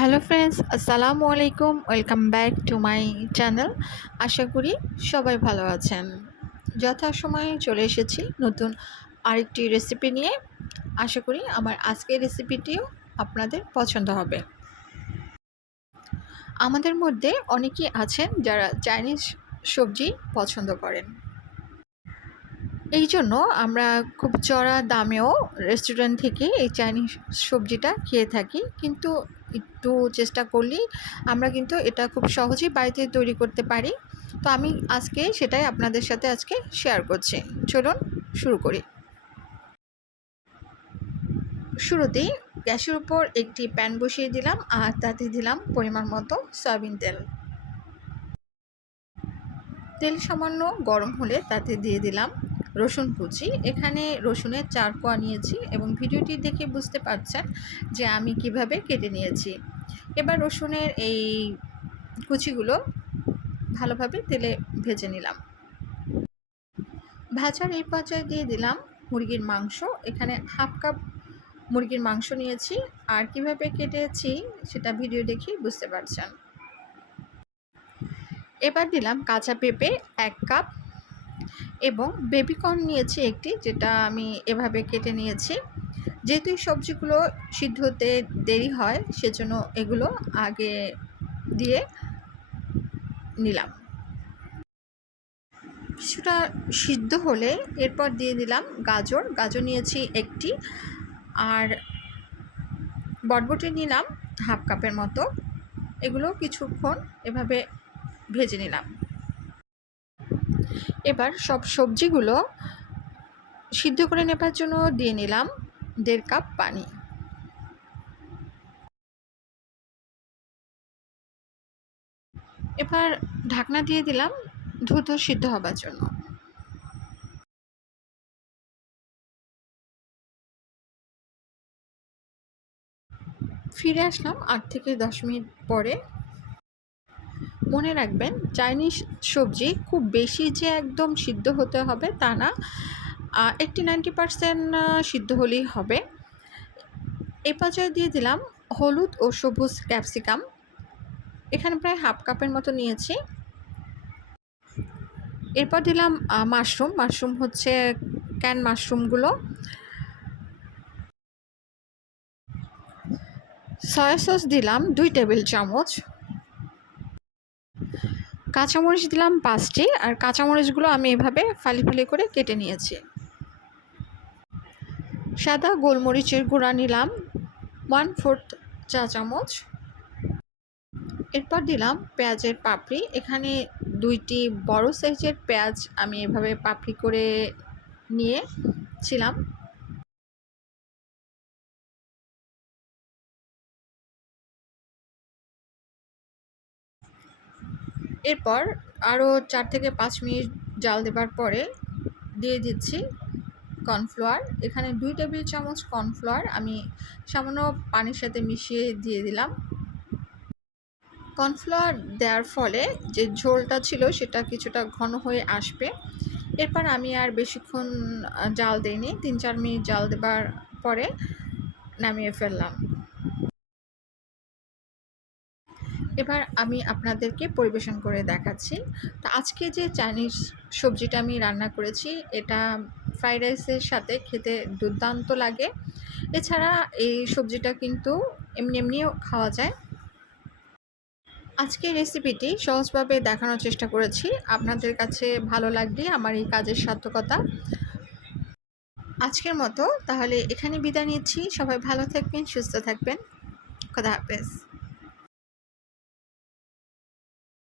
Hello friends আসসালামু আলাইকুম welcome back to my channel আশা করি সবাই ভালো আছেন। যথাসময়ে চলে এসেছি নতুন আরেকটি রেসিপি নিয়ে। আশা করি আমার আজকের রেসিপিটিও আপনাদের পছন্দ হবে। আমাদের মধ্যে অনেকেই আছেন যারা চাইনিজ সবজি পছন্দ করেন। এই জন্য আমরা খুব চড়া দামেও রেস্টুরেন্ট থেকে এই চাইনিজ সবজিটা খেয়ে থাকি। কিন্তু একটু চেষ্টা করলেই আমরা কিন্তু এটা খুব সহজেই বাড়িতে তৈরি করতে পারি। তো আমি আজকে সেটাই আপনাদের সাথে আজকে শেয়ার করছি। চলুন শুরু করি। শুরুতেই গ্যাসের উপর একটি প্যান বসিয়ে দিলাম আর তাতে দিলাম পরিমাণ মতো সয়াবিন তেল। তেল সামান্য গরম হলে তাতে দিয়ে দিলাম রসুন কুচি। এখানে রসুনের চার কোয়া নিয়েছি এবং ভিডিওটি দেখে বুঝতে পারছেন যে আমি কীভাবে কেটে নিয়েছি। এবার রসুনের এই কুচিগুলো ভালোভাবে তেলে ভেজে নিলাম। ভাজার এই পর্যায়ে দিয়ে দিলাম মুরগির মাংস। এখানে হাফ কাপ মুরগির মাংস নিয়েছি। আর কীভাবে কেটেছি সেটা ভিডিও দেখে বুঝতে পারছেন। এবার দিলাম কাঁচা পেঁপে এক কাপ এবং বেবিকর্ন নিয়েছি একটি, যেটা আমি এভাবে কেটে নিয়েছি। যেহেতু সবজিগুলো সিদ্ধ হতে দেরি হয়, সেজন্য এগুলো আগে দিয়ে নিলাম। কিছুটা সিদ্ধ হলে এরপর দিয়ে দিলাম গাজর। গাজর নিয়েছি একটি, আর বটবটি নিলাম হাফ কাপের মতো। এগুলো কিছুক্ষণ এভাবে ভেজে নিলাম। এবার সব সবজিগুলো সিদ্ধ করে নেবার জন্য দিয়ে নিলাম দেড় কাপ পানি। এবার ঢাকনা দিয়ে দিলাম দ্রুত সিদ্ধ হবার জন্য। ফিরে আসলাম আট থেকে দশ মিনিট পরে। মনে রাখবেন, চাইনিজ সবজি খুব বেশি যে একদম সিদ্ধ হতে হবে তা না। এইটটি নাইনটি পারসেন্ট সিদ্ধ হলেই হবে। এই পর্যায়ে দিয়ে দিলাম হলুদ ও সবুজ ক্যাপসিকাম। এখানে প্রায় হাফ কাপের মতো নিয়েছি। এরপর দিলাম মাশরুম। মাশরুম হচ্ছে ক্যান মাশরুমগুলো। সয়া সস দিলাম দুই টেবিল চামচ। কাঁচামরিচ দিলাম পাঁচটি আর কাঁচামরিচগুলো আমি এভাবে ফালি ফালি করে কেটে নিয়েছি। সাদা গোলমরিচের গুঁড়া নিলাম ওয়ান ফোর্থ চা চামচ। এরপর দিলাম পেঁয়াজের পাপড়ি। এখানে দুইটি বড় সাইজের পেঁয়াজ আমি এভাবে পাপড়ি করে নিয়েছিলাম। এরপর আরও চার থেকে পাঁচ মিনিট জাল দেবার পরে দিয়ে দিচ্ছি কর্নফ্লাওয়ার এখানে দুই টেবিল চামচ কর্নফ্লাওয়ার আমি সামান্য পানির সাথে মিশিয়ে দিয়ে দিলাম। কর্নফ্লাওয়ার দেওয়ার ফলে যে ঝোলটা ছিল সেটা কিছুটা ঘন হয়ে আসবে। এরপর আমি আর বেশিক্ষণ জাল দিইনি। তিন চার মিনিট জাল দেবার পরে নামিয়ে ফেললাম। এবার আমি আপনাদেরকে পরিবেশন করে দেখাচ্ছি। তো আজকে যে চাইনিজ সবজিটা আমি রান্না করেছি, এটা ফ্রাইড রাইসের সাথে খেতে দুর্দান্ত লাগে। এছাড়া এই সবজিটা কিন্তু এমনি এমনিও খাওয়া যায়। আজকের রেসিপিটি সহজভাবে দেখানোর চেষ্টা করেছি। আপনাদের কাছে ভালো লাগলে আমার এই কাজের সার্থকতা। আজকের মতো, তাহলে এখানে বিদায় নিচ্ছি। সবাই ভালো থাকবেন, সুস্থ থাকবেন। খোদা হাফেজ।